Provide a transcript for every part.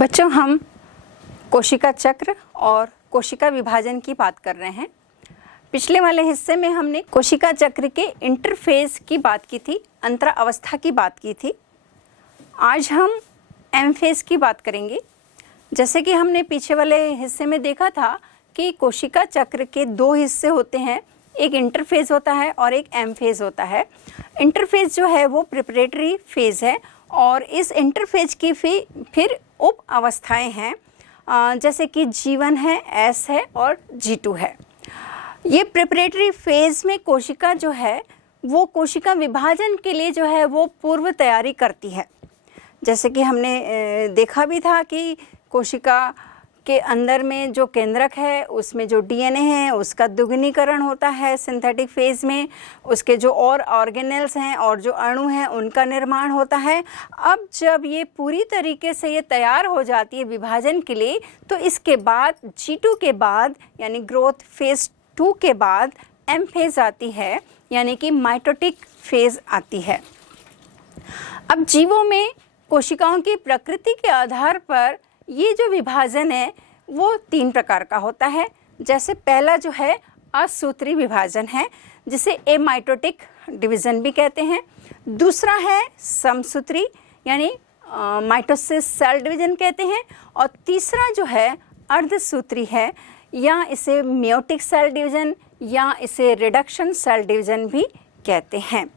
बच्चों, हम कोशिका चक्र और कोशिका विभाजन की बात कर रहे हैं। पिछले वाले हिस्से में हमने कोशिका चक्र के इंटरफेज की बात की थी, अंतरावस्था की बात की थी। आज हम एम फेज की बात करेंगे। जैसे कि हमने पीछे वाले हिस्से में देखा था कि कोशिका चक्र के दो हिस्से होते हैं, एक इंटरफेज होता है और एक एम फेज होता है। इंटरफेज जो है वो प्रिपरेटरी फेज है और इस इंटरफेज की फिर उप अवस्थाएं हैं, जैसे कि G1 है, S है और G2 है। ये प्रिपरेटरी फेज में कोशिका जो है वो कोशिका विभाजन के लिए जो है वो पूर्व तैयारी करती है। जैसे कि हमने देखा भी था कि कोशिका के अंदर में जो केंद्रक है उसमें जो DNA है उसका द्विगुणीकरण होता है सिंथेटिक फेज में, उसके जो और ऑर्गेनेल्स हैं और जो अणु हैं उनका निर्माण होता है। अब जब ये पूरी तरीके से ये तैयार हो जाती है विभाजन के लिए, तो इसके बाद G2 के बाद यानी ग्रोथ फेज 2 के बाद एम फेज आती है, यानी कि माइटोटिक फेज आती है। अब जीवों में कोशिकाओं की प्रकृति के आधार पर ये जो विभाजन है वो 3 प्रकार का होता है। जैसे पहला जो है असूत्री विभाजन है, जिसे एमाइटोटिक डिवीज़न भी कहते हैं। दूसरा है समसूत्री यानी माइटोसिस सेल डिवीज़न कहते हैं। और तीसरा जो है अर्धसूत्री है, या इसे मेयोटिक सेल डिवीज़न या इसे रिडक्शन सेल डिवीज़न भी कहते हैं।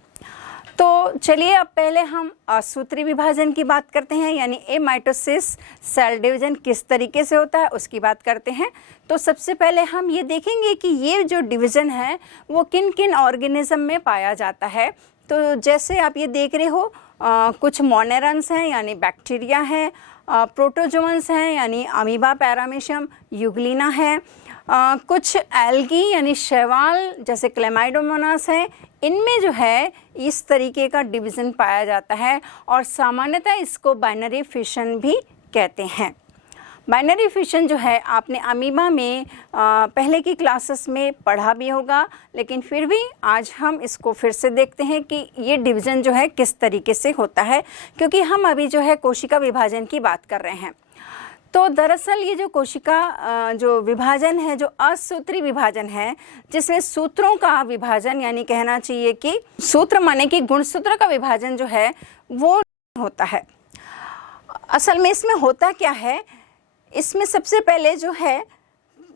तो चलिए अब पहले हम असूत्री विभाजन की बात करते हैं, यानी एमाइटोसिस सेल डिवीजन किस तरीके से होता है उसकी बात करते हैं। तो सबसे पहले हम ये देखेंगे कि ये जो डिवीज़न है वो किन किन ऑर्गेनिज्म में पाया जाता है। तो जैसे आप ये देख रहे हो, कुछ मोनेरन्स हैं यानी बैक्टीरिया है, प्रोटोजोअन्स हैं यानी अमीबा, पैरामीशियम, यूग्लिना है, कुछ एल्गी यानी शैवाल जैसे क्लेमाइडोमोनास है। इनमें जो है इस तरीके का डिवीज़न पाया जाता है और सामान्यतः इसको बाइनरी फिशन भी कहते हैं। बाइनरी फिशन जो है आपने अमीबा में पहले की क्लासेस में पढ़ा भी होगा, लेकिन फिर भी आज हम इसको फिर से देखते हैं कि ये डिवीज़न जो है किस तरीके से होता है, क्योंकि हम अभी जो है कोशिका विभाजन की बात कर रहे हैं। तो दरअसल ये जो कोशिका जो विभाजन है, जो असूत्री विभाजन है, जिसमें सूत्रों का विभाजन यानी कहना चाहिए कि सूत्र माने कि गुणसूत्र का विभाजन जो है वो होता है। असल में इसमें होता क्या है, इसमें सबसे पहले जो है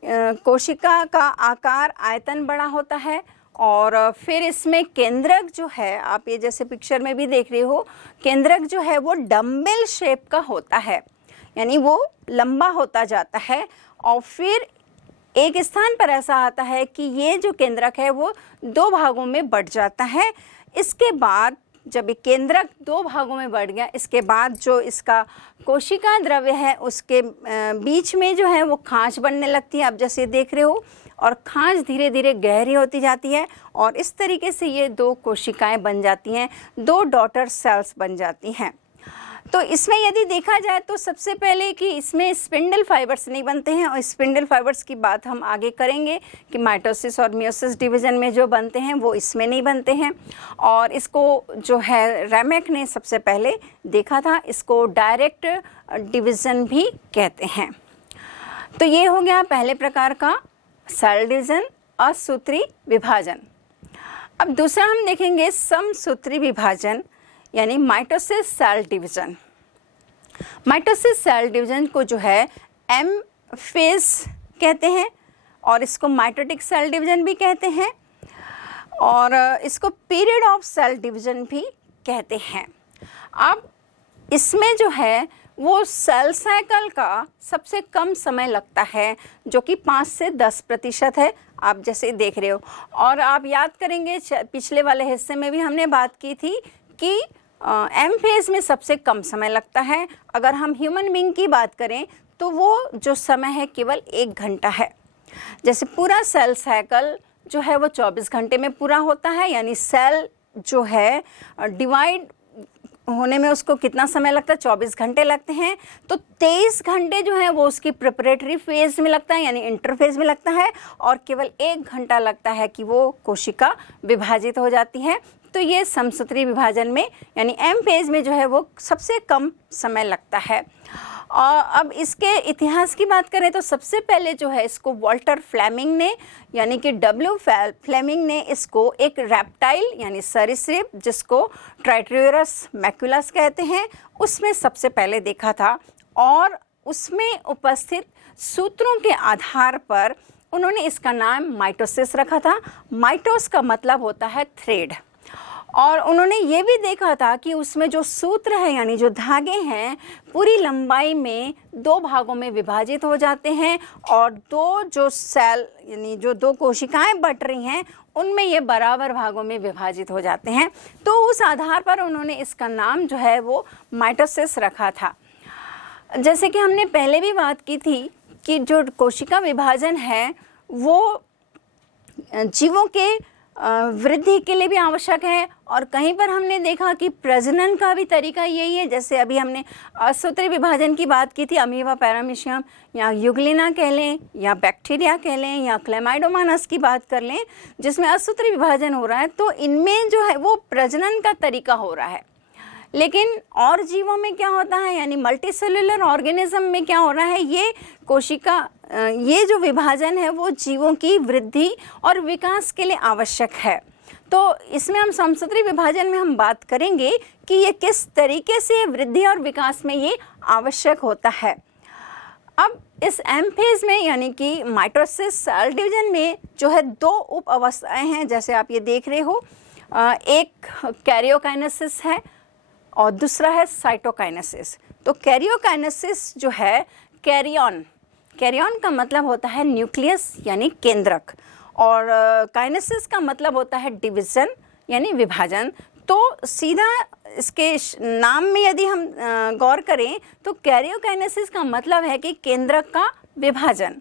कोशिका का आकार आयतन बड़ा होता है और फिर इसमें केंद्रक जो है, आप ये जैसे पिक्चर में भी देख रहे हो, केंद्रक जो है वो डम्बेल शेप का होता है, यानी वो लंबा होता जाता है। और फिर एक स्थान पर ऐसा आता है कि ये जो केंद्रक है वो 2 भागों में बढ़ जाता है। इसके बाद जब ये केंद्रक 2 भागों में बढ़ गया, इसके बाद जो इसका कोशिका द्रव्य है उसके बीच में जो है वो खांच बनने लगती है, आप जैसे देख रहे हो, और खांच धीरे धीरे गहरी होती जाती है और इस तरीके से ये 2 कोशिकाएं बन जाती हैं, 2 डॉटर सेल्स बन जाती हैं। तो इसमें यदि देखा जाए तो सबसे पहले कि इसमें स्पिंडल फाइबर्स नहीं बनते हैं, और स्पिंडल फाइबर्स की बात हम आगे करेंगे कि माइटोसिस और मियोसिस डिवीज़न में जो बनते हैं वो इसमें नहीं बनते हैं। और इसको जो है रैमेक ने सबसे पहले देखा था, इसको डायरेक्ट डिवीज़न भी कहते हैं। तो ये हो गया पहले प्रकार का सेल डिवीज़न, असूत्री विभाजन। अब दूसरा हम देखेंगे समसूत्री विभाजन यानी mitosis cell division. Mitosis cell division को जो है एम फेज कहते हैं और इसको माइटोटिक सेल डिवीज़न भी कहते हैं और इसको पीरियड ऑफ सेल डिवीज़न भी कहते हैं। अब इसमें जो है वो सेल साइकिल का सबसे कम समय लगता है, जो कि 5 से 10% है, आप जैसे देख रहे हो। और आप याद करेंगे पिछले वाले हिस्से में भी हमने बात की थी कि एम फेज में सबसे कम समय लगता है। अगर हम ह्यूमन बीइंग की बात करें तो वो जो समय है केवल 1 घंटा है। जैसे पूरा सेल साइकिल जो है वो 24 घंटे में पूरा होता है, यानी सेल जो है डिवाइड होने में उसको कितना समय लगता है, 24 घंटे लगते हैं। तो 23 घंटे जो है वो उसकी प्रिपरेटरी फेज में लगता है यानी इंटरफेज में लगता है, और केवल 1 घंटा लगता है कि वो कोशिका विभाजित हो जाती है। तो ये समसूत्री विभाजन में यानी एम फेज में जो है वो सबसे कम समय लगता है। और अब इसके इतिहास की बात करें तो सबसे पहले जो है इसको वॉल्टर फ्लेमिंग ने यानी कि डब्ल्यू फ्लेमिंग ने इसको एक रेप्टाइल यानी सरीसृप जिसको ट्राइट्रियोरस मैकुलस कहते हैं उसमें सबसे पहले देखा था, और उसमें उपस्थित सूत्रों के आधार पर उन्होंने इसका नाम माइटोसिस रखा था। माइटोस का मतलब होता है थ्रेड, और उन्होंने ये भी देखा था कि उसमें जो सूत्र है यानी जो धागे हैं पूरी लंबाई में 2 भागों में विभाजित हो जाते हैं, और 2 जो सेल यानी जो 2 कोशिकाएं बट रही हैं उनमें ये बराबर भागों में विभाजित हो जाते हैं। तो उस आधार पर उन्होंने इसका नाम जो है वो माइटोसिस रखा था। जैसे कि हमने पहले भी बात की थी कि जो कोशिका विभाजन है वो जीवों के वृद्धि के लिए भी आवश्यक है, और कहीं पर हमने देखा कि प्रजनन का भी तरीका यही है। जैसे अभी हमने असूत्री विभाजन की बात की थी, अमीबा पैरामीशियम या यूग्लिना कह लें या बैक्टीरिया कह लें या क्लेमाइडोमोनास की बात कर लें जिसमें असूत्री विभाजन हो रहा है, तो इनमें जो है वो प्रजनन का तरीका हो रहा है। लेकिन और जीवों में क्या होता है यानी मल्टीसेलुलर ऑर्गेनिज्म में क्या हो रहा है, ये कोशिका ये जो विभाजन है वो जीवों की वृद्धि और विकास के लिए आवश्यक है। तो इसमें हम समसूत्री विभाजन में हम बात करेंगे कि ये किस तरीके से वृद्धि और विकास में ये आवश्यक होता है। अब इस एम फेज में यानी कि माइटोसिस सेल डिवीजन में जो है 2 उप अवस्थाएँ हैं, जैसे आप ये देख रहे हो, एक कैरियोकाइनेसिस है और दूसरा है साइटोकाइनेसिस। तो कैरियोकाइनेसिस जो है कैरियन का मतलब होता है न्यूक्लियस यानी केंद्रक, और काइनेसिस का मतलब होता है डिवीज़न यानी विभाजन। तो सीधा इसके नाम में यदि हम गौर करें तो कैरियोकाइनेसिस का मतलब है कि केंद्रक का विभाजन।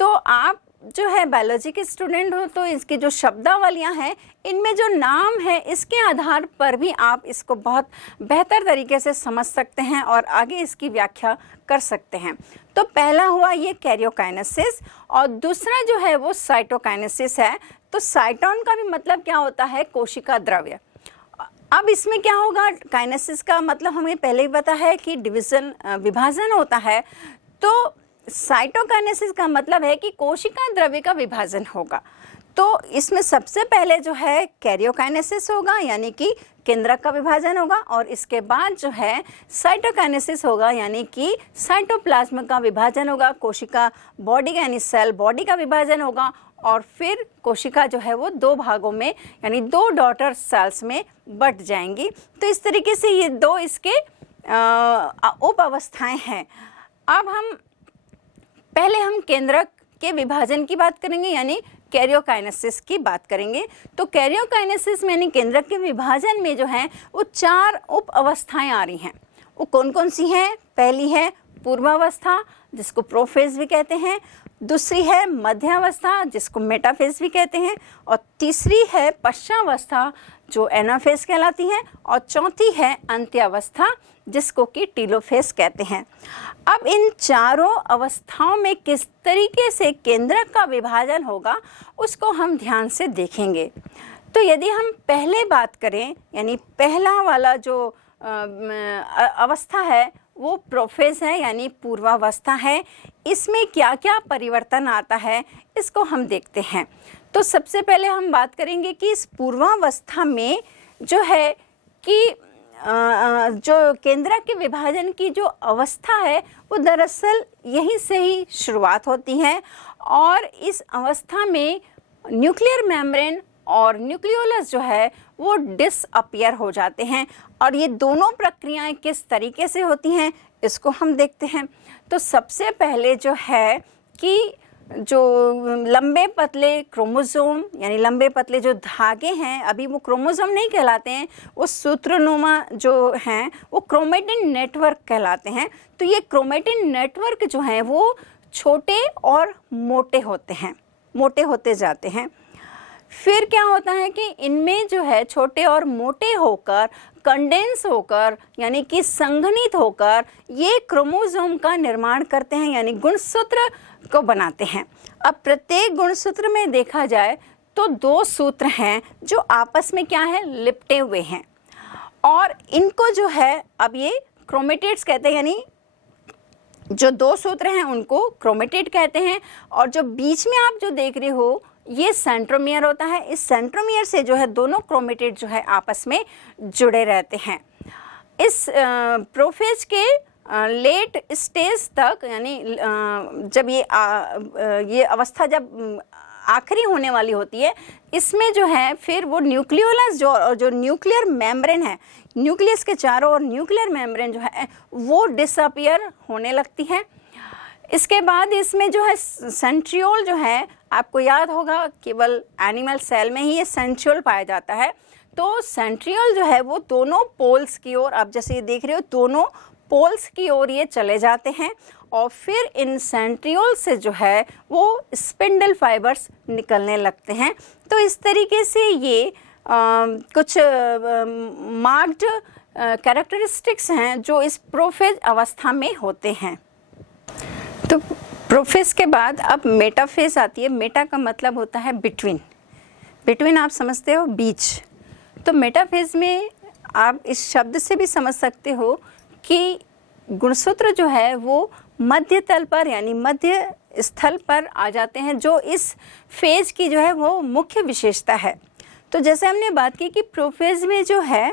तो आप जो है बायोलॉजी के स्टूडेंट हो तो इसकी जो शब्दावलियाँ हैं इनमें जो नाम है इसके आधार पर भी आप इसको बहुत बेहतर तरीके से समझ सकते हैं और आगे इसकी व्याख्या कर सकते हैं। तो पहला हुआ ये कैरियोकाइनेसिस, और दूसरा जो है वो साइटोकाइनेसिस है। तो साइटोन का भी मतलब क्या होता है, कोशिका द्रव्य। अब इसमें क्या होगा, काइनेसिस का मतलब हमें पहले ही पता है कि डिवीज़न विभाजन होता है, तो साइटोकाइनेसिस का मतलब है कि कोशिका द्रव्य का विभाजन होगा। तो इसमें सबसे पहले जो है कैरियोकाइनेसिस होगा यानी कि केंद्रक का विभाजन होगा, और इसके बाद जो है साइटोकाइनेसिस होगा यानी कि साइटोप्लाज्म का विभाजन होगा, कोशिका बॉडी यानी सेल बॉडी का विभाजन होगा, और फिर कोशिका जो है वो 2 भागों में यानी 2 डॉटर सेल्स में बट जाएंगी। तो इस तरीके से ये 2 इसके उप अवस्थाएँ हैं। अब पहले हम केंद्रक के विभाजन की बात करेंगे यानी कैरियोकाइनेसिस की बात करेंगे। तो कैरियोकाइनेसिस में यानी केंद्रक के विभाजन में जो है वो 4 उप अवस्थाएँ आ रही हैं। वो कौन कौन सी हैं? पहली है पूर्वावस्था जिसको प्रोफेज भी कहते हैं, दूसरी है मध्यावस्था जिसको मेटाफेज भी कहते हैं, और तीसरी है पश्चावस्था जो एनाफेज कहलाती है, और चौथी है अंत्यावस्था जिसको कि टीलोफेज कहते हैं। अब इन चारों अवस्थाओं में किस तरीके से केंद्रक का विभाजन होगा उसको हम ध्यान से देखेंगे। तो यदि हम पहले बात करें यानी पहला वाला जो अवस्था है वो प्रोफेज है यानी पूर्वावस्था है। इसमें क्या क्या परिवर्तन आता है इसको हम देखते हैं। तो सबसे पहले हम बात करेंगे कि इस पूर्वावस्था में जो है कि जो केंद्रक के विभाजन की जो अवस्था है वो दरअसल यहीं से ही शुरुआत होती है, और इस अवस्था में न्यूक्लियर मेम्ब्रेन और न्यूक्लियोलस जो है वो डिसअपियर हो जाते हैं। और ये दोनों प्रक्रियाएं किस तरीके से होती हैं इसको हम देखते हैं। तो सबसे पहले जो है कि जो लंबे पतले क्रोमोसोम यानी लंबे पतले जो धागे हैं, अभी वो क्रोमोसोम नहीं कहलाते हैं, वो सूत्रनुमा जो हैं वो क्रोमेटिन नेटवर्क कहलाते हैं। तो ये क्रोमेटिन नेटवर्क जो हैं वो छोटे और मोटे होते हैं, मोटे होते जाते हैं। फिर क्या होता है कि इनमें जो है छोटे और मोटे होकर कंडेंस होकर यानी कि संघनित होकर ये क्रोमोसोम का निर्माण करते हैं यानी गुणसूत्र को बनाते हैं। अब प्रत्येक गुणसूत्र में देखा जाए तो दो सूत्र हैं जो आपस में क्या है, लिपटे हुए हैं, और इनको जो है अब ये क्रोमेटिड्स कहते हैं, यानी जो दो सूत्र हैं उनको क्रोमेटिड कहते हैं, और जो बीच में आप जो देख रहे हो ये सेंट्रोमियर होता है। इस सेंट्रोमियर से जो है दोनों क्रोमेटिड जो है आपस में जुड़े रहते हैं। इस प्रोफेज के लेट स्टेज तक, यानी जब ये अवस्था जब आखिरी होने वाली होती है, इसमें जो है फिर वो न्यूक्लियोलस जो न्यूक्लियर मेम्ब्रेन है, न्यूक्लियस के चारों ओर न्यूक्लियर मेम्ब्रेन जो है वो डिसअपियर होने लगती है। इसके बाद इसमें जो है सेंट्रियोल जो है, आपको याद होगा केवल एनिमल सेल में ही ये सेंट्रियोल पाया जाता है। तो सेंट्रियोल जो है वो दोनों पोल्स की ओर, आप जैसे ये देख रहे हो दोनों पोल्स की ओर ये चले जाते हैं, और फिर इन सेंट्रियोल से जो है वो स्पिंडल फाइबर्स निकलने लगते हैं। तो इस तरीके से ये कुछ मार्क्ड कैरेक्टरिस्टिक्स हैं जो इस प्रोफेज अवस्था में होते हैं। तो प्रोफेज के बाद अब मेटाफेज आती है। मेटा का मतलब होता है बिटवीन, बिटवीन आप समझते हो बीच। तो मेटाफेज में आप इस शब्द से भी समझ सकते हो कि गुणसूत्र जो है वो मध्य तल पर, यानी मध्य स्थल पर आ जाते हैं, जो इस फेज की जो है वो मुख्य विशेषता है। तो जैसे हमने बात की कि प्रोफेज में जो है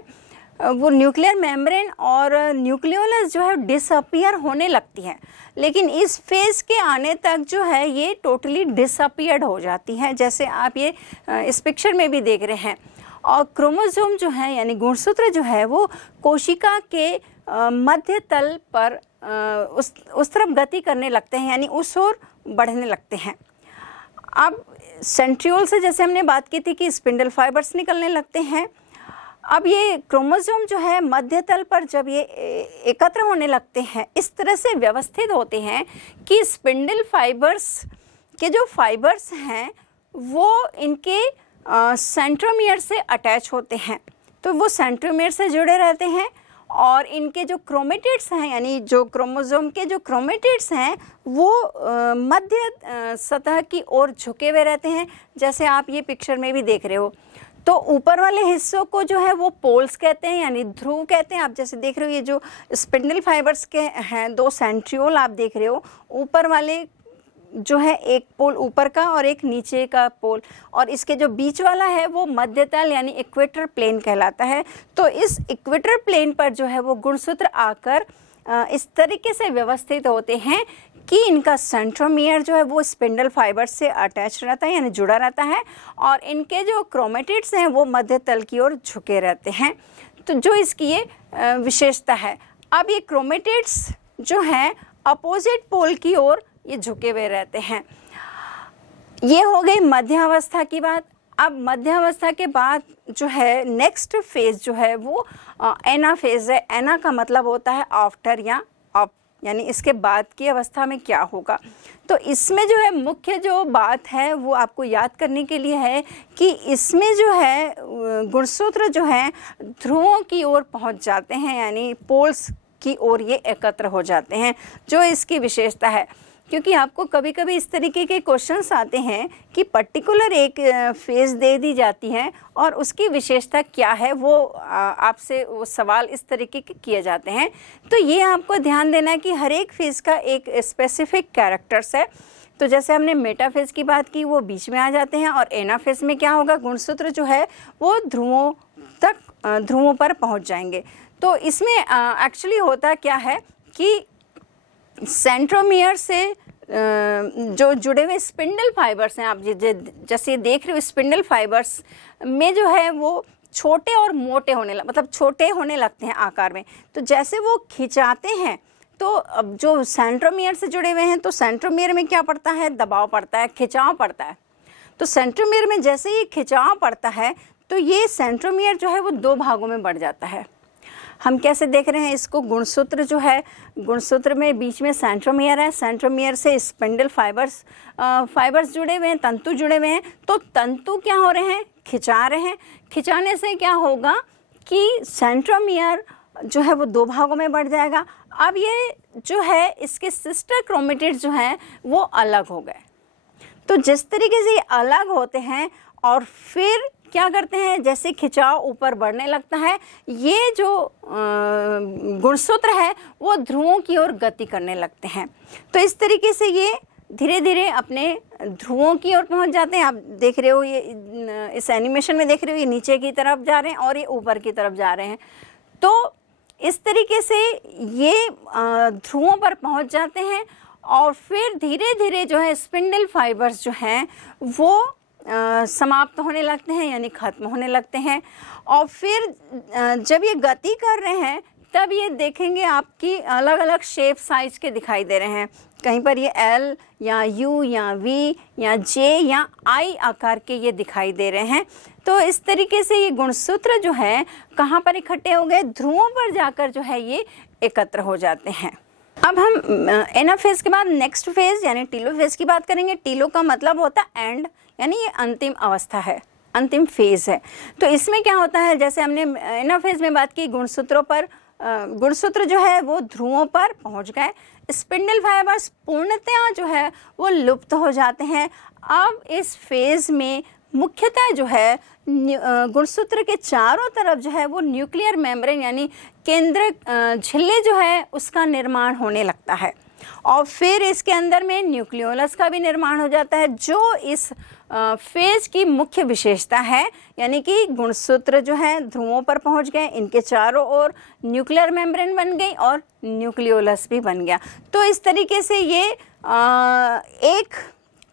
वो न्यूक्लियर मेम्ब्रेन और न्यूक्लियोलस जो है डिसअपियर होने लगती है, लेकिन इस फेज के आने तक जो है ये टोटली डिसअपियर्ड हो जाती है, जैसे आप ये इस पिक्चर में भी देख रहे हैं। और क्रोमोसोम जो है यानी गुणसूत्र जो है वो कोशिका के मध्य तल पर उस तरफ गति करने लगते हैं, यानी उस ओर बढ़ने लगते हैं। अब सेंट्रियोल से जैसे हमने बात की थी कि स्पिंडल फाइबर्स निकलने लगते हैं। अब ये क्रोमोसोम जो है मध्य तल पर जब ये एकत्र होने लगते हैं, इस तरह से व्यवस्थित होते हैं कि स्पिंडल फाइबर्स के जो फाइबर्स हैं वो इनके सेंट्रोमियर से अटैच होते हैं। तो वो सेंट्रोमियर से जुड़े रहते हैं, और इनके जो क्रोमेटिड्स हैं, यानी जो क्रोमोसोम के जो क्रोमेटिड्स हैं वो मध्य सतह की ओर झुके हुए रहते हैं, जैसे आप ये पिक्चर में भी देख रहे हो। तो ऊपर वाले हिस्सों को जो है वो पोल्स कहते हैं, यानी ध्रुव कहते हैं। आप जैसे देख रहे हो ये जो स्पिंडल फाइबर्स के हैं दो सेंट्रियोल आप देख रहे हो, ऊपर वाले जो है एक पोल ऊपर का और एक नीचे का पोल, और इसके जो बीच वाला है वो मध्य तल यानी इक्वेटर प्लेन कहलाता है। तो इस इक्वेटर प्लेन पर जो है वो गुणसूत्र आकर इस तरीके से व्यवस्थित होते हैं कि इनका सेंट्रोमियर जो है वो स्पिंडल फाइबर से अटैच रहता है, यानी जुड़ा रहता है, और इनके जो क्रोमेटिड्स हैं वो मध्य तल की ओर झुके रहते हैं। तो जो इसकी ये विशेषता है। अब ये क्रोमेटिड्स जो हैं अपोजिट पोल की ओर ये झुके हुए रहते हैं। ये हो गई मध्य अवस्था की बात। अब मध्य अवस्था के बाद जो है नेक्स्ट फेज जो है वो एना फेज है। एना का मतलब होता है आफ्टर या अप, यानी इसके बाद की अवस्था में क्या होगा। तो इसमें जो है मुख्य जो बात है वो आपको याद करने के लिए है कि इसमें जो है गुणसूत्र जो है ध्रुवों की ओर पहुंच जाते हैं, यानी पोल्स की ओर ये एकत्र हो जाते हैं, जो इसकी विशेषता है। क्योंकि आपको कभी कभी इस तरीके के क्वेश्चंस आते हैं कि पर्टिकुलर एक फेज़ दे दी जाती है और उसकी विशेषता क्या है, वो आपसे वो सवाल इस तरीके के किए जाते हैं। तो ये आपको ध्यान देना है कि हर एक फेज़ का एक स्पेसिफिक कैरेक्टर्स है। तो जैसे हमने मेटाफेज की बात की वो बीच में आ जाते हैं, और एनाफेज में क्या होगा, गुणसूत्र जो है वो ध्रुवों पर पहुंच जाएंगे। तो इसमें एक्चुअली होता क्या है कि सेंट्रोमियर से जो जुड़े हुए स्पिंडल फाइबर्स हैं, आप जैसे देख रहे हो स्पिंडल फाइबर्स में जो है वो छोटे और मोटे मतलब छोटे होने लगते हैं आकार में। तो जैसे वो खिंचाते हैं तो अब जो सेंट्रोमियर से जुड़े हुए हैं तो सेंट्रोमियर में क्या पड़ता है, दबाव पड़ता है, खिंचाव पड़ता है। तो सेंट्रोमियर में जैसे ही खिंचाव पड़ता है तो ये सेंट्रोमियर जो है वो दो भागों में बढ़ जाता है। हम कैसे देख रहे हैं इसको, गुणसूत्र जो है, गुणसूत्र में बीच में सेंट्रोमियर है, सेंट्रोमियर से स्पिंडल फाइबर्स जुड़े हुए हैं, तंतु जुड़े हुए हैं। तो तंतु क्या हो रहे हैं, खिंचा रहे हैं। खिंचाने से क्या होगा कि सेंट्रोमियर जो है वो दो भागों में बढ़ जाएगा। अब ये जो है इसके सिस्टर क्रोमेटिड जो हैं वो अलग हो गए। तो जिस तरीके से ये अलग होते हैं और फिर क्या करते हैं, जैसे खिंचाव ऊपर बढ़ने लगता है, ये जो गुणसूत्र है वो ध्रुवों की ओर गति करने लगते हैं। तो इस तरीके से ये धीरे धीरे अपने ध्रुवों की ओर पहुंच जाते हैं। आप देख रहे हो, ये इस एनिमेशन में देख रहे हो, ये नीचे की तरफ जा रहे हैं और ये ऊपर की तरफ जा रहे हैं। तो इस तरीके से ये ध्रुवों पर पहुंच जाते हैं और फिर धीरे धीरे जो है स्पिंडल फाइबर्स जो हैं वो समाप्त होने लगते हैं, यानी खत्म होने लगते हैं। और फिर जब ये गति कर रहे हैं तब ये देखेंगे आपकी अलग अलग शेप साइज के दिखाई दे रहे हैं। कहीं पर ये एल या यू या वी या जे या आई आकार के ये दिखाई दे रहे हैं। तो इस तरीके से ये गुणसूत्र जो है कहाँ पर इकट्ठे हो गए, ध्रुवों पर जाकर जो है ये एकत्र हो जाते हैं। अब हम एनाफेज के बाद नेक्स्ट फेज यानी टीलोफेज की बात करेंगे। टीलो का मतलब होता है एंड, यानी ये अंतिम अवस्था है, अंतिम फेज है। तो इसमें क्या होता है, जैसे हमने एनाफेज में बात की, गुणसूत्रों पर गुणसूत्र जो है वो ध्रुवों पर पहुंच गए, स्पिंडल फाइबर्स पूर्णतया जो है वो लुप्त हो जाते हैं। अब इस फेज में मुख्यतः जो है गुणसूत्र के चारों तरफ जो है वो न्यूक्लियर मेम्ब्रेन यानी केंद्रक झिल्ली जो है उसका निर्माण होने लगता है। और फिर इसके अंदर में न्यूक्लियोलस का भी निर्माण हो जाता है, जो इस फेज की मुख्य विशेषता है। यानी कि गुणसूत्र जो है ध्रुवों पर पहुंच गए, इनके चारों ओर न्यूक्लियर मेम्ब्रेन बन गई और न्यूक्लियोलस भी बन गया। तो इस तरीके से ये एक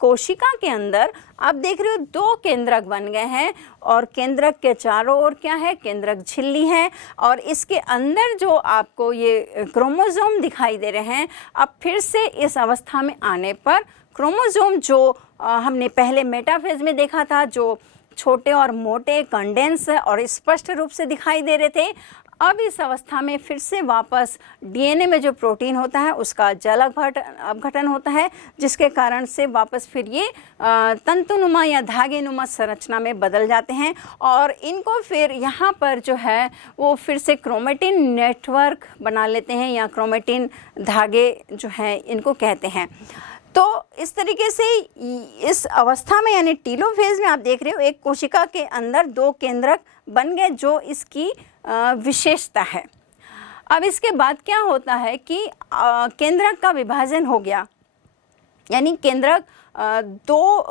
कोशिका के अंदर आप देख रहे हो दो केंद्रक बन गए हैं और केंद्रक के चारों ओर क्या है, केंद्रक झिल्ली है। और इसके अंदर जो आपको ये क्रोमोसोम दिखाई दे रहे हैं, अब फिर से इस अवस्था में आने पर क्रोमोसोम जो हमने पहले मेटाफेज में देखा था, जो छोटे और मोटे कंडेंस और स्पष्ट रूप से दिखाई दे रहे थे, अब इस अवस्था में फिर से वापस डीएनए में जो प्रोटीन होता है उसका जल अपघटन होता है, जिसके कारण से वापस फिर ये तंतुनुमा या धागेनुमा संरचना में बदल जाते हैं। और इनको फिर यहाँ पर जो है वो फिर से क्रोमेटिन नेटवर्क बना लेते हैं या क्रोमेटिन धागे जो है इनको कहते हैं। तो इस तरीके से इस अवस्था में यानी टीलोफेज में आप देख रहे हो एक कोशिका के अंदर दो केंद्रक बन गए, जो इसकी विशेषता है। अब इसके बाद क्या होता है कि केंद्रक का विभाजन हो गया, यानी केंद्रक दो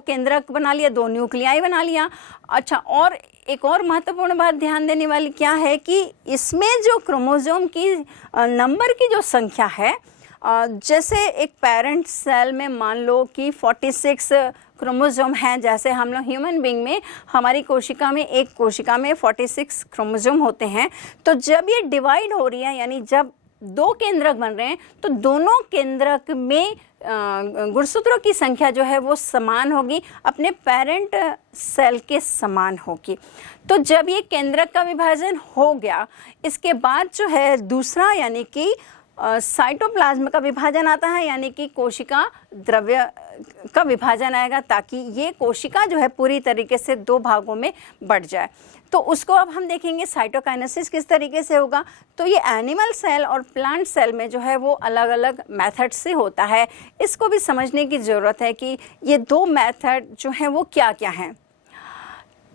केंद्रक बना लिया, दो न्यूक्लियाई बना लिया। अच्छा, और एक और महत्वपूर्ण बात ध्यान देने वाली क्या है कि इसमें जो क्रोमोसोम की नंबर की जो संख्या है, जैसे एक पेरेंट सेल में मान लो कि 46 क्रोमोसोम हैं, जैसे हम लोग ह्यूमन बीइंग में हमारी कोशिका में एक कोशिका में 46 क्रोमोसोम होते हैं। तो जब ये डिवाइड हो रही है यानी जब दो केंद्रक बन रहे हैं तो दोनों केंद्रक में गुणसूत्रों की संख्या जो है वो समान होगी, अपने पेरेंट सेल के समान होगी। तो जब ये केंद्रक का विभाजन हो गया, इसके बाद जो है दूसरा यानी कि साइटोप्लाज्म का विभाजन आता है, यानी कि कोशिका द्रव्य का विभाजन आएगा, ताकि ये कोशिका जो है पूरी तरीके से दो भागों में बढ़ जाए। तो उसको अब हम देखेंगे साइटोकाइनेसिस किस तरीके से होगा। तो ये एनिमल सेल और प्लांट सेल में जो है वो अलग अलग मेथड से होता है। इसको भी समझने की ज़रूरत है कि ये दो मेथड जो हैं वो क्या क्या हैं।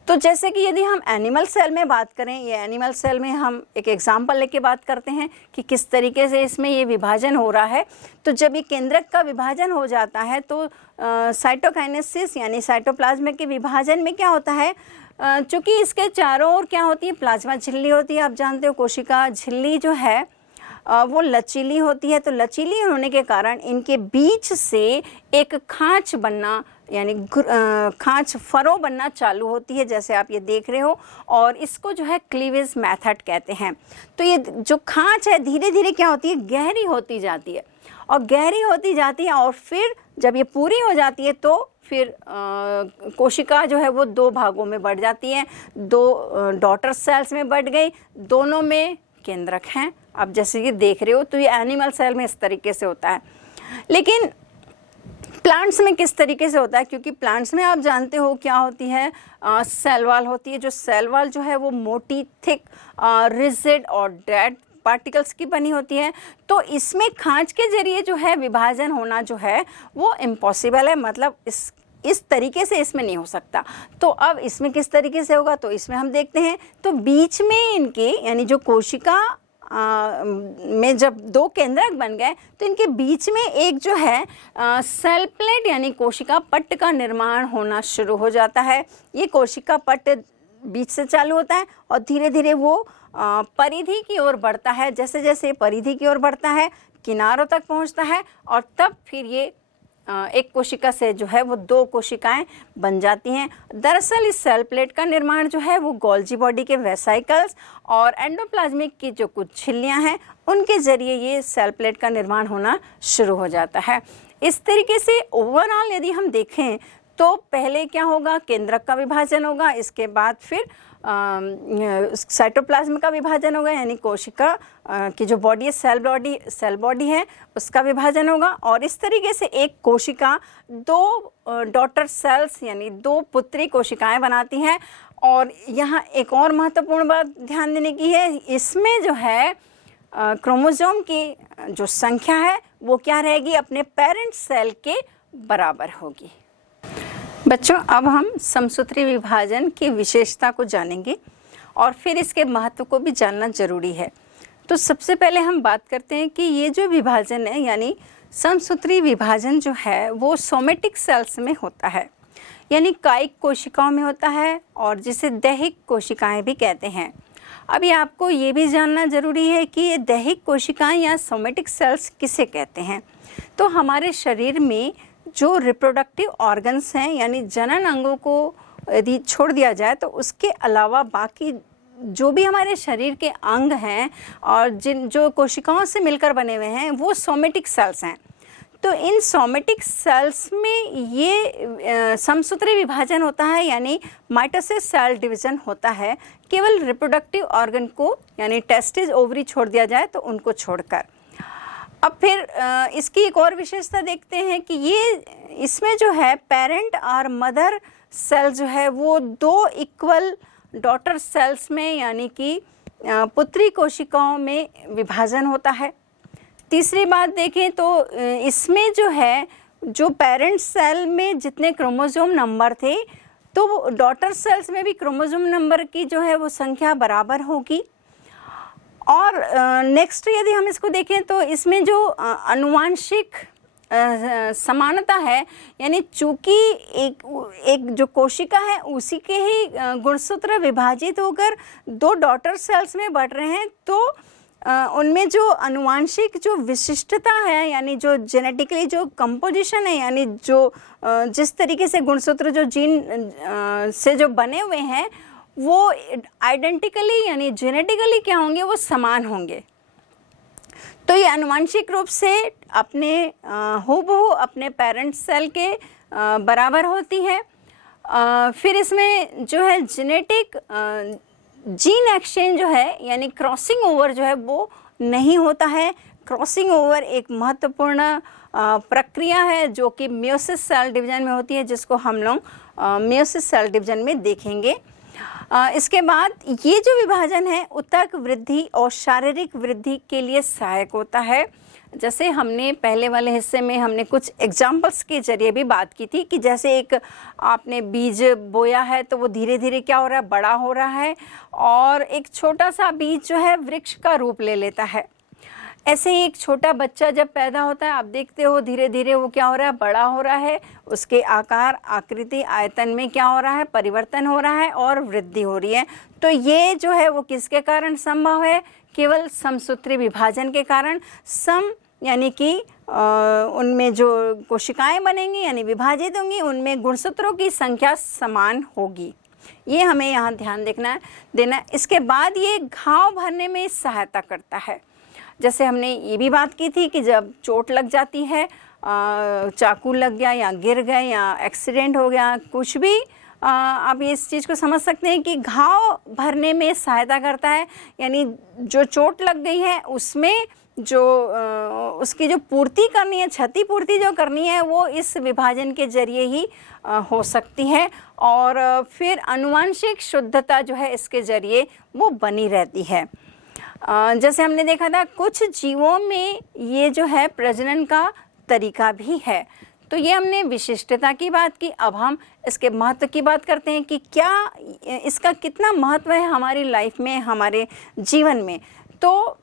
तो जैसे कि यदि हम एनिमल सेल में बात करें, ये एनिमल सेल में हम एक एग्जाम्पल लेके बात करते हैं कि किस तरीके से इसमें ये विभाजन हो रहा है। तो जब ये केंद्रक का विभाजन हो जाता है तो साइटोकाइनेसिस यानी साइटोप्लाज्म के विभाजन में क्या होता है, चूँकि इसके चारों ओर क्या होती है, प्लाज्मा झिल्ली होती है। आप जानते हो कोशिका झिल्ली जो है वो लचीली होती है। तो लचीली होने के कारण इनके बीच से एक खाँच बनना यानी खाँच फरो बनना चालू होती है, जैसे आप ये देख रहे हो, और इसको जो है क्लीवेज मेथड कहते हैं। तो ये जो खाँच है धीरे धीरे क्या होती है, गहरी होती जाती है और गहरी होती जाती है, और फिर जब ये पूरी हो जाती है तो फिर कोशिका जो है वो दो भागों में बढ़ जाती है, दो डॉटर सेल्स में बढ़ गई, दोनों में केंद्रक हैं। आप जैसे ये देख रहे हो, तो ये एनिमल सेल में इस तरीके से होता है। लेकिन प्लांट्स में किस तरीके से होता है, क्योंकि प्लांट्स में आप जानते हो क्या होती है, सेल वॉल होती है। जो सेल वॉल जो है वो मोटी, थिक, रिजिड और डेड पार्टिकल्स की बनी होती है। तो इसमें खाँच के जरिए जो है विभाजन होना जो है वो इम्पॉसिबल है। मतलब इस तरीके से इसमें नहीं हो सकता। तो अब इसमें किस तरीके से होगा, तो इसमें हम देखते हैं। तो बीच में इनके यानी जो कोशिका में जब दो केंद्रक बन गए तो इनके बीच में एक जो है सेल प्लेट यानी कोशिका पट्ट का निर्माण होना शुरू हो जाता है। ये कोशिका पट्ट बीच से चालू होता है और धीरे धीरे वो परिधि की ओर बढ़ता है। जैसे जैसे परिधि की ओर बढ़ता है किनारों तक पहुंचता है और तब फिर ये एक कोशिका से जो है वो दो कोशिकाएं बन जाती हैं। दरअसल इस सेल प्लेट का निर्माण जो है वो गोल्जी बॉडी के वेसाइकल्स और एंडोप्लाज्मिक की जो कुछ झिल्लियां हैं उनके ज़रिए ये सेल प्लेट का निर्माण होना शुरू हो जाता है। इस तरीके से ओवरऑल यदि हम देखें तो पहले क्या होगा, केंद्रक का विभाजन होगा, इसके बाद फिर साइटोप्लाज्म का विभाजन होगा यानी कोशिका की जो बॉडी है सेल बॉडी है उसका विभाजन होगा। और इस तरीके से एक कोशिका दो डॉटर सेल्स यानी दो पुत्री कोशिकाएं बनाती हैं। और यहाँ एक और महत्वपूर्ण बात ध्यान देने की है, इसमें जो है क्रोमोसोम की जो संख्या है वो क्या रहेगी, अपने पेरेंट सेल के बराबर होगी। बच्चों, अब हम समसूत्री विभाजन की विशेषता को जानेंगे और फिर इसके महत्व को भी जानना जरूरी है। तो सबसे पहले हम बात करते हैं कि ये जो विभाजन है यानी समसूत्री विभाजन जो है वो सोमेटिक सेल्स में होता है यानी कायिक कोशिकाओं में होता है और जिसे दैहिक कोशिकाएं भी कहते हैं। अभी आपको ये भी जानना जरूरी है कि ये दैहिक कोशिकाएं या सोमेटिक सेल्स किसे कहते हैं। तो हमारे शरीर में जो रिप्रोडक्टिव ऑर्गन्स हैं यानी जनन अंगों को यदि छोड़ दिया जाए तो उसके अलावा बाकी जो भी हमारे शरीर के अंग हैं और जो कोशिकाओं से मिलकर बने हुए हैं वो सोमेटिक सेल्स हैं। तो इन सोमेटिक सेल्स में ये समसूत्री विभाजन होता है यानी माइटोसिस सेल डिवीजन होता है। केवल रिप्रोडक्टिव ऑर्गन को यानी टेस्टिस ओवरी छोड़ दिया जाए तो उनको छोड़कर। अब फिर इसकी एक और विशेषता देखते हैं कि ये इसमें जो है पेरेंट और मदर सेल जो है वो दो इक्वल डॉटर सेल्स में यानी कि पुत्री कोशिकाओं में विभाजन होता है। तीसरी बात देखें तो इसमें जो है जो पेरेंट सेल में जितने क्रोमोसोम नंबर थे तो डॉटर सेल्स में भी क्रोमोसोम नंबर की जो है वो संख्या बराबर होगी। और नेक्स्ट यदि हम इसको देखें तो इसमें जो अनुवांशिक समानता है यानी चूंकि एक जो कोशिका है उसी के ही गुणसूत्र विभाजित होकर दो डॉटर सेल्स में बढ़ रहे हैं तो उनमें जो अनुवांशिक जो विशिष्टता है यानी जो जेनेटिकली जो कंपोजिशन है यानी जो जिस तरीके से गुणसूत्र जो जीन से जो बने हुए हैं वो आइडेंटिकली यानी जेनेटिकली क्या होंगे, वो समान होंगे। तो ये आनुवंशिक रूप से अपने हूबहू अपने पेरेंट सेल के बराबर होती है। फिर इसमें जो है जेनेटिक जीन एक्सचेंज जो है यानी क्रॉसिंग ओवर जो है वो नहीं होता है। क्रॉसिंग ओवर एक महत्वपूर्ण प्रक्रिया है जो कि मियोसिस सेल डिवीजन में होती है, जिसको हम लोग मियोसिस सेल डिवीजन में देखेंगे। इसके बाद ये जो विभाजन है ऊतक वृद्धि और शारीरिक वृद्धि के लिए सहायक होता है। जैसे हमने पहले वाले हिस्से में हमने कुछ एग्जाम्पल्स के जरिए भी बात की थी कि जैसे एक आपने बीज बोया है तो वो धीरे धीरे क्या हो रहा है, बड़ा हो रहा है और एक छोटा सा बीज जो है वृक्ष का रूप ले लेता है। ऐसे ही एक छोटा बच्चा जब पैदा होता है आप देखते हो धीरे धीरे वो क्या हो रहा है, बड़ा हो रहा है, उसके आकार आकृति आयतन में क्या हो रहा है, परिवर्तन हो रहा है और वृद्धि हो रही है। तो ये जो है वो किसके कारण संभव है, केवल समसूत्री विभाजन के कारण। सम यानी कि उनमें जो कोशिकाएं बनेंगी यानी विभाजित होंगी उनमें गुणसूत्रों की संख्या समान होगी। ये हमें यहाँ ध्यान देना। इसके बाद ये घाव भरने में सहायता करता है। जैसे हमने ये भी बात की थी कि जब चोट लग जाती है, चाकू लग गया या गिर गए या एक्सीडेंट हो गया, कुछ भी आप इस चीज़ को समझ सकते हैं कि घाव भरने में सहायता करता है। यानी जो चोट लग गई है उसमें जो उसकी जो पूर्ति करनी है, क्षतिपूर्ति जो करनी है वो इस विभाजन के जरिए ही हो सकती है। और फिर आनुवंशिक शुद्धता जो है इसके जरिए वो बनी रहती है। जैसे हमने देखा था कुछ जीवों में ये जो है प्रजनन का तरीका भी है। तो ये हमने विशिष्टता की बात की। अब हम इसके महत्व की बात करते हैं कि क्या इसका कितना महत्व है हमारी लाइफ में, हमारे जीवन में। तो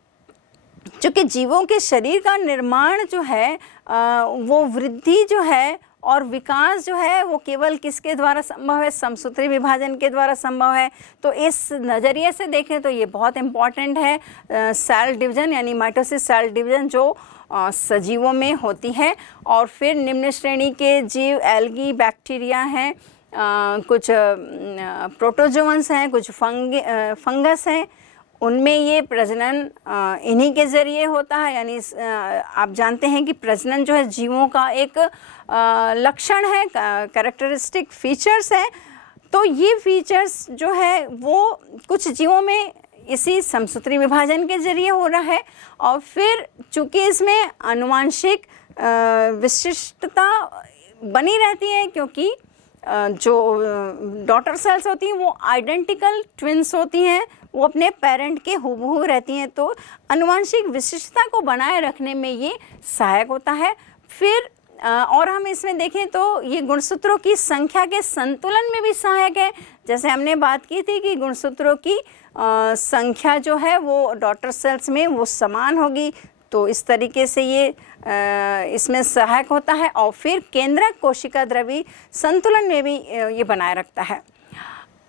चूँकि जीवों के शरीर का निर्माण जो है वो वृद्धि जो है और विकास जो है वो केवल किसके द्वारा संभव है? समसूत्री विभाजन के द्वारा संभव है। तो इस नज़रिए से देखें तो ये बहुत इम्पॉर्टेंट है। सेल डिवीज़न यानी माइटोसिस सेल डिवीज़न जो सजीवों में होती है। और फिर निम्न श्रेणी के जीव एल्गी, बैक्टीरिया हैं, कुछ प्रोटोजोअन्स हैं, कुछ फंगस हैं, उनमें ये प्रजनन इन्हीं के ज़रिए होता है। यानी आप जानते हैं कि प्रजनन जो है जीवों का एक लक्षण है, कैरेक्टरिस्टिक फीचर्स है। तो ये फीचर्स जो है वो कुछ जीवों में इसी समसूत्री विभाजन के ज़रिए हो रहा है। और फिर चूँकि इसमें आनुवांशिक विशिष्टता बनी रहती है, क्योंकि जो डॉटर सेल्स होती हैं वो आइडेंटिकल ट्विन्स होती हैं, वो अपने पेरेंट के हूबहू रहती हैं। तो आनुवांशिक विशिष्टता को बनाए रखने में ये सहायक होता है। फिर और हम इसमें देखें तो ये गुणसूत्रों की संख्या के संतुलन में भी सहायक है। जैसे हमने बात की थी कि गुणसूत्रों की संख्या जो है वो डॉटर सेल्स में वो समान होगी, तो इस तरीके से ये इसमें सहायक होता है। और फिर केंद्रक कोशिका द्रव्य संतुलन में भी ये बनाए रखता है।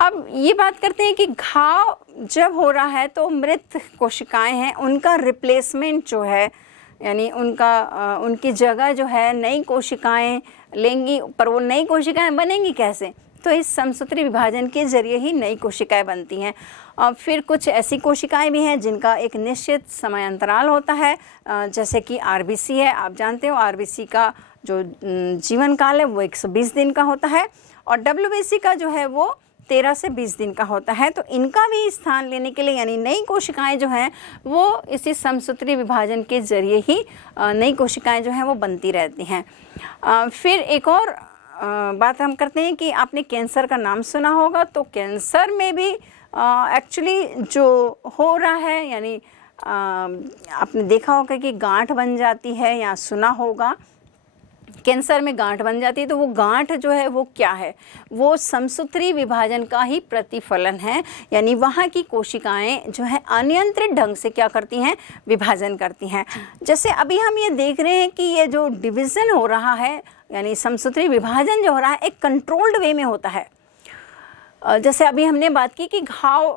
अब ये बात करते हैं कि घाव जब हो रहा है तो मृत कोशिकाएं हैं, उनका रिप्लेसमेंट जो है यानी उनकी जगह जो है नई कोशिकाएं लेंगी, पर वो नई कोशिकाएं बनेंगी कैसे? तो इस समसूत्री विभाजन के जरिए ही नई कोशिकाएं बनती हैं। फिर कुछ ऐसी कोशिकाएं भी हैं जिनका एक निश्चित समय अंतराल होता है, जैसे कि आरबीसी है। आप जानते हो आरबीसी का जो जीवन काल है वो 120 दिन का होता है, और डब्ल्यूबीसी का जो है वो 13 से 20 दिन का होता है। तो इनका भी स्थान लेने के लिए यानी नई कोशिकाएं जो हैं वो इसी समसूत्री विभाजन के जरिए ही नई कोशिकाएं जो हैं वो बनती रहती हैं। फिर एक और बात हम करते हैं कि आपने कैंसर का नाम सुना होगा। तो कैंसर में भी एक्चुअली जो हो रहा है यानी आपने देखा होगा कि गांठ बन जाती है, या सुना होगा कैंसर में गांठ बन जाती है। तो वो गांठ जो है वो क्या है? वो समसूत्री विभाजन का ही प्रतिफलन है। यानी वहाँ की कोशिकाएं जो है अनियंत्रित ढंग से क्या करती हैं? विभाजन करती हैं। जैसे अभी हम ये देख रहे हैं कि ये जो डिवीज़न हो रहा है यानी समसूत्री विभाजन जो हो रहा है एक कंट्रोल्ड वे में होता है। जैसे अभी हमने बात की कि घाव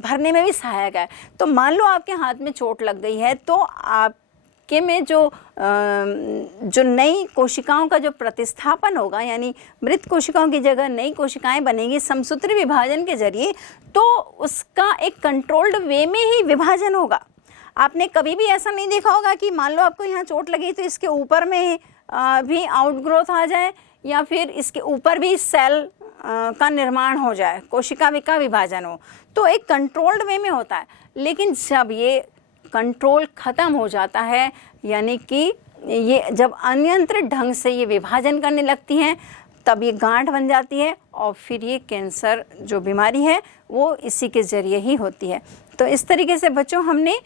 भरने में भी सहायक है। तो मान लो आपके हाथ में चोट लग गई है, तो आपके में जो नई कोशिकाओं का जो प्रतिस्थापन होगा यानी मृत कोशिकाओं की जगह नई कोशिकाएं बनेंगी समसूत्री विभाजन के जरिए, तो उसका एक कंट्रोल्ड वे में ही विभाजन होगा। आपने कभी भी ऐसा नहीं देखा होगा कि मान लो आपको यहाँ चोट लगी तो इसके ऊपर में भी आउटग्रोथ आ जाए, या फिर इसके ऊपर भी सेल का निर्माण हो जाए, कोशिका का विभाजन हो। तो एक कंट्रोल्ड वे में होता है। लेकिन जब ये कंट्रोल ख़त्म हो जाता है यानी कि ये जब अनियंत्रित ढंग से ये विभाजन करने लगती हैं, तब ये गांठ बन जाती है, और फिर ये कैंसर जो बीमारी है वो इसी के ज़रिए ही होती है। तो इस तरीके से बच्चों हमने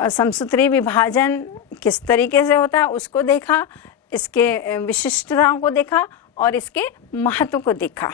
समसूत्री विभाजन किस तरीके से होता है उसको देखा, इसके विशिष्टताओं को देखा और इसके महत्व को देखा।